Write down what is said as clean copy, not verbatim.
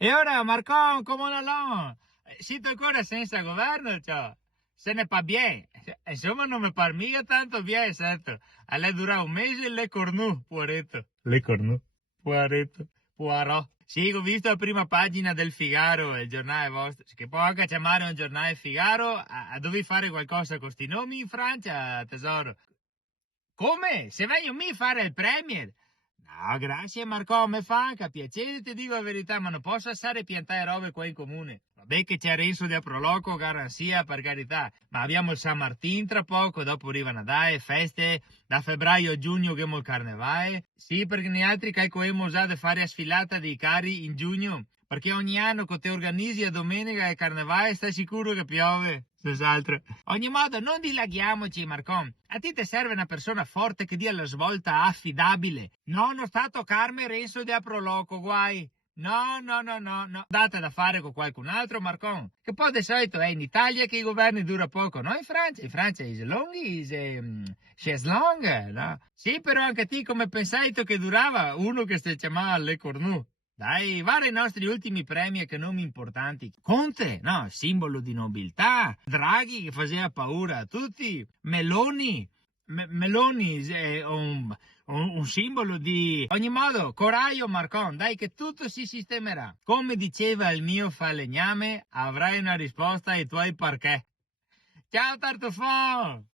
E ora Marcon, come non? Siete ancora senza governo, cioè. Se ne pa bien. Insomma, non mi par mica tanto bien, certo. A lei dura un mese e le cornu, poveretto. Le cornu, poveretto, poirò. Sì, ho visto la prima pagina del Figaro, il giornale vostro, che può anche chiamare un giornale Figaro, dovevi fare qualcosa con sti nomi in Francia, tesoro. Come? Se voglio mi fare il premier? No, grazie Marco, mi fa anche piacere, ti dico la verità, ma non posso stare piantare robe qua in comune. Vabbè che c'è Renzo di Aproloco, garanzia, per carità, ma abbiamo il San Martin tra poco, dopo arrivano dai, feste, da febbraio a giugno che il carnevale. Sì, perché negli altri calcolemmo già di fare a sfilata dei carri in giugno, perché ogni anno che te organizzi a domenica e carnevale stai sicuro che piove. Senz'altro. Ogni modo, non dilaghiamoci, Marcon. A te serve una persona forte che dia la svolta affidabile. No, non sta a toccarmi Renzo di Aproloco, guai. No, no, no, no, no. Date da fare con qualcun altro, Marcon. Che poi di solito è in Italia che i governi dura poco, no? In Francia is long, is long, no? Sì, però anche te come pensai tu che durava uno che si chiamava Le Cornu? Dai, va ai nostri ultimi premi che nomi importanti. Conte, no, simbolo di nobiltà. Draghi che faceva paura a tutti. Meloni, Meloni è un simbolo di... Ogni modo, coraggio Marcon, dai che tutto si sistemerà. Come diceva il mio falegname, avrai una risposta ai tuoi perché. Ciao Tartufo!